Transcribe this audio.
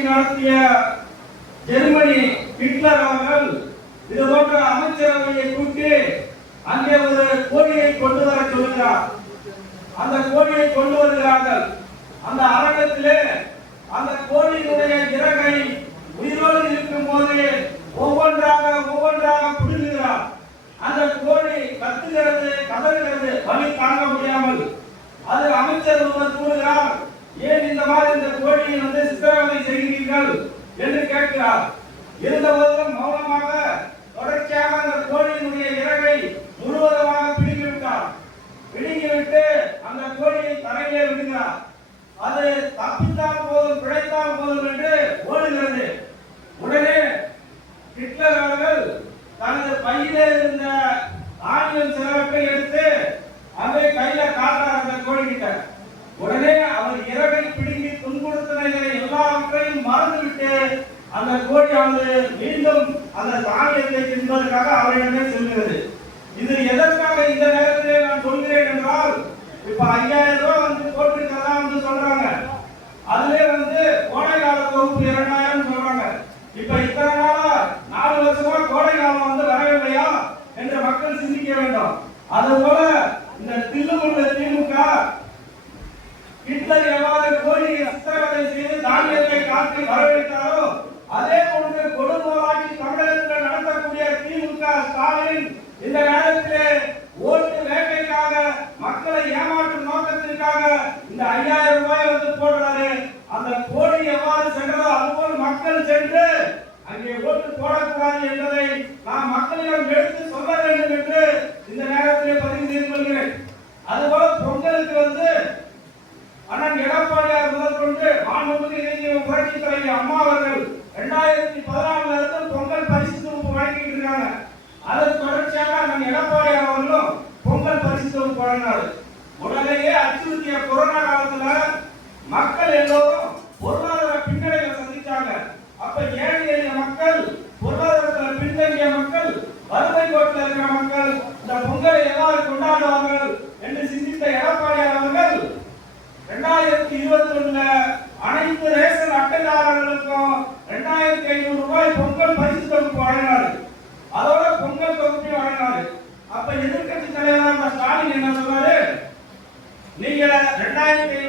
ஆட்சி நடத்திய Germany Hitler அவர்கள் இது போன்ற அமைச்சரவையை கூட்டி அங்கே ஒரு கோழியை கொண்டு வர சொல்கிறார். அந்த கோழியை கொண்டு வருகிறார்கள். அந்த அரங்கத்திலே அந்த கோழியினுடைய இறகை உயிரோடு இருக்கும் போது ஒவ்வொன்றாக புடுங்குகிறார். அந்த கோழி கத்துகிறது, கதறுகிறது, வலி தாங்க முடியாமல். அது அமைச்சர் ஒருவர் கூறுகிறார், ஏன் இந்த மாதிரி இந்த கோழியை சித்திரவதை செய்கிறீர்கள் என்று கேட்கிறார். இருந்தபோதும் மௌனமாக தொடர்ச்சியாக அந்த கோழியினுடைய இறகை முழுவதுமாக பிடுங்கிவிட்டார். பிடுங்கிவிட்டு அந்த கோழியை தரையிலே விடுகிறார். அது தப்பித்தால் போதும், பிழைத்தால் போதும் என்று ஓடுகிறது. உடனே ஹிட்லர் அவர்கள் தனது பையிலே இருந்த தானியம் சிலவற்றை எடுத்து அதை கையில காட்டார் அந்த கோழிகிட்ட. உடனே அவர் இறகை பிடுங்கி துன்புறுத்தினதை எல்லாவற்றையும் மறந்துவிட்டு அந்த கோழியானது மீண்டும் அந்த தானியத்தை தின்பதற்காக அவரிடமே செல்கிறது. இது எதற்காக இந்த நேரத்திலே நான் சொல்கிறேன் என்றால், இப்ப 5000 ரூபாய் போட்டிருக்கதா சொல்றாங்க. அதுவே கோடை கால வகுப்பு 2000 சொல்றாங்க. இப்ப இத்தனை நாளா 4 வருஷமா கோடை காலம் வரவில்லையா என்று மக்கள் சிந்திக்க வேண்டும். அதுபோல இந்த தில்லுமுள்ள திமுக ஹிட்லர் எவ்வாறு கோழி சித்திரவதை செய்து தானியத்தை காட்டி வரவேற்றாரோ அதே போன்று கொடுங்கோலாட்சி தமிழகத்தில் நடத்தக்கூடிய திமுக ஸ்டாலின் இந்த நேரத்திலே ஓட்டு வேட்டைக்காக, மக்களை ஏமாற்றும் நோக்கத்திற்காக இந்த 5000 ரூபாய் போடுறாரு. அந்த கோழி எவ்வாறு சென்றதோ அதுபோல் மக்கள் சென்று அங்கே ஓட்டு போடக்கூடாது என்பதை நாம் மக்களிடம் எடுத்து சொல்ல வேண்டும் என்று இந்த நேரத்திலே பதிவு செய்து கொள்கிறேன். அதுபோல பொங்கலுக்கு அண்ணன் எடப்பாடியார் முதல் கொண்டு மாண்புமிகு இளைஞர் புரட்சி தலைவி அம்மா அவர்கள் 2014 இருந்து பொங்கல் பரிசு தொகுப்பு வழங்கிட்டு இருக்காங்க. அதற்கு தொடர்ச்சியாக அண்ணன் எடப்பாடியார் அவர்களும் பொங்கல் பரிசு தொகுப்பு வழங்கினார். உடனேயே அச்சுறுத்திய கொரோனா காலத்துல மக்கள் எல்லோரும் பொருளாதார பின்னடைவை சந்திச்சாங்க. அப்ப ஏழை எளிய மக்கள், பொருளாதாரத்தில் பின்தங்கிய மக்கள், வறுமை கோட்டில் இருக்கிற மக்கள் இந்த பொங்கலை எவ்வாறு கொண்டாடுவார்கள் என்று சிந்தித்த எடப்பாடியார் அவர்கள் 2021 அனைத்து ரேஷன் அட்டைதாரர்களுக்கும் 2500 ரூபாய் பொங்கல் பரிசு தொகுப்பு வழங்கினார். அதோட பொங்கல் தொகுப்பை வழங்கினார். அப்ப எதிர்கட்சி தலைவர் ஸ்டாலின் என்ன சொல்றாரு, நீங்க 2500